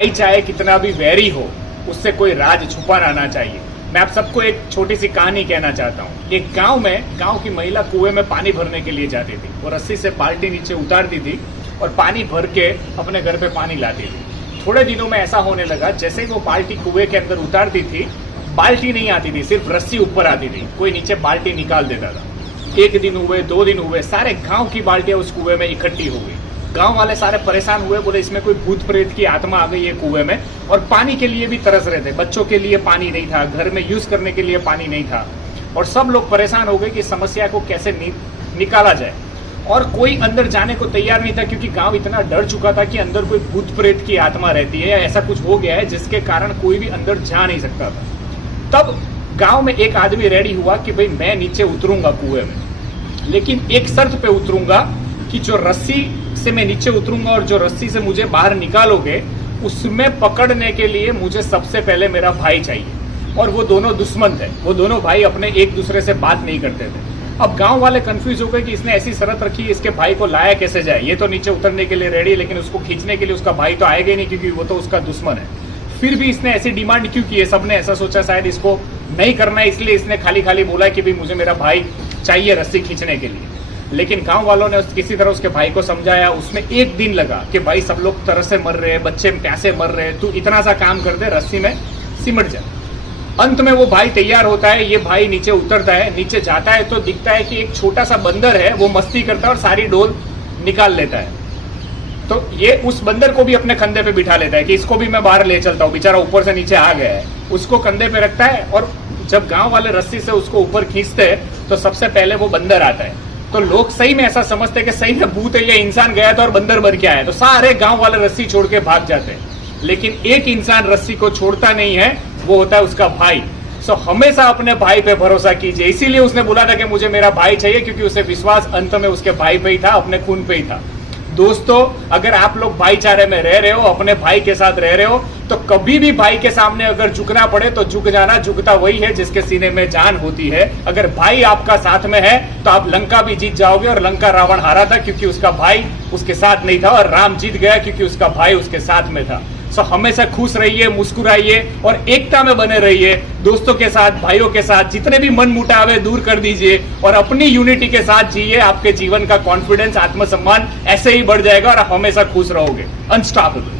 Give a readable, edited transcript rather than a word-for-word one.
भाई चाहे कितना भी वैरी हो, उससे कोई राज छुपा रहना चाहिए। मैं आप सबको एक छोटी सी कहानी कहना चाहता हूँ। एक गांव की महिला कुएं में पानी भरने के लिए जाती थी। वो रस्सी से बाल्टी नीचे उतारती थी और पानी भर के अपने घर पे पानी लाती थी। थोड़े दिनों में ऐसा होने लगा, जैसे ही वो बाल्टी कुएं के अंदर उतारती थी, बाल्टी नहीं आती थी, सिर्फ रस्सी ऊपर आती थी। कोई नीचे बाल्टी निकाल देता था। एक दिन हुए, 2 दिन हुए, सारे गाँव की बाल्टियां उस कुएं में इकट्ठी हो गई। गांव वाले सारे परेशान हुए, बोले इसमें कोई भूत प्रेत की आत्मा आ गई है कुएं में, और पानी के लिए भी तरस रहे थे। बच्चों के लिए पानी नहीं था, घर में यूज करने के लिए पानी नहीं था, और सब लोग परेशान हो गए कि समस्या को कैसे निकाला जाए। और कोई अंदर जाने को तैयार नहीं था, क्योंकि गांव इतना डर चुका था कि अंदर कोई भूत प्रेत की आत्मा रहती है या ऐसा कुछ हो गया है जिसके कारण कोई भी अंदर जा नहीं सकता था। तब गांव में एक आदमी रेडी हुआ कि भाई मैं नीचे उतरूंगा कुएं में, लेकिन एक शर्त पे उतरूंगा कि जो रस्सी से मैं नीचे उतरूंगा और जो रस्सी से मुझे बाहर निकालोगे, उसमें पकड़ने के लिए मुझे सबसे पहले मेरा भाई चाहिए। और वो दोनों दुश्मन थे, वो दोनों भाई अपने एक दूसरे से बात नहीं करते थे। अब गांव वाले कंफ्यूज हो गए कि इसने ऐसी शर्त रखी, इसके भाई को लाया कैसे जाए। ये तो नीचे उतरने के लिए रेडी है, लेकिन उसको खींचने के लिए उसका भाई तो आएगा ही नहीं, क्योंकि वो तो उसका दुश्मन है। फिर भी इसने ऐसी डिमांड क्यों की है? सबने ऐसा सोचा शायद इसको नहीं करना है, इसलिए इसने खाली खाली बोला कि भाई मुझे मेरा भाई चाहिए रस्सी खींचने के लिए। लेकिन गांव वालों ने किसी तरह उसके भाई को समझाया। उसमें 1 दिन लगा कि भाई सब लोग तरस से मर रहे हैं, बच्चे प्यासे मर रहे हैं, तू इतना सा काम कर दे, रस्सी में सिमट जा। अंत में वो भाई तैयार होता है, ये भाई नीचे उतरता है। नीचे जाता है तो दिखता है कि एक छोटा सा बंदर है, वो मस्ती करता है और सारी डोल निकाल लेता है। तो ये उस बंदर को भी अपने कंधे पे बिठा लेता है कि इसको भी मैं बाहर ले चलता हूँ, बेचारा ऊपर से नीचे आ गया है। उसको कंधे पे रखता है, और जब गांव वाले रस्सी से उसको ऊपर खींचते हैं तो सबसे पहले वो बंदर आता है। तो लोग सही में ऐसा समझते हैं कि सही में भूत है, ये इंसान गया था और बंदर बन के आया, तो सारे गांव वाले रस्सी छोड़ के भाग जाते हैं। लेकिन एक इंसान रस्सी को छोड़ता नहीं है, वो होता है उसका भाई। सो हमेशा अपने भाई पे भरोसा कीजिए। इसीलिए उसने बोला था कि मुझे मेरा भाई चाहिए, क्योंकि उसे विश्वास अंत में उसके भाई पे ही था, अपने खून पे ही था। दोस्तों, अगर आप लोग भाईचारे में रह रहे हो, अपने भाई के साथ रह रहे हो, तो कभी भी भाई के सामने अगर झुकना पड़े तो झुक जाना। झुकता वही है जिसके सीने में जान होती है। अगर भाई आपका साथ में है तो आप लंका भी जीत जाओगे। और लंका रावण हारा था क्योंकि उसका भाई उसके साथ नहीं था, और राम जीत गया क्योंकि उसका भाई उसके साथ में था। सो हमेशा खुश रहिए, मुस्कुराइए और एकता में बने रहिए। दोस्तों के साथ, भाइयों के साथ जितने भी मन मुटाव है दूर कर दीजिए और अपनी यूनिटी के साथ जिए। आपके जीवन का कॉन्फिडेंस, आत्मसम्मान ऐसे ही बढ़ जाएगा और आप हमेशा खुश रहोगे। अनस्टॉपेबल।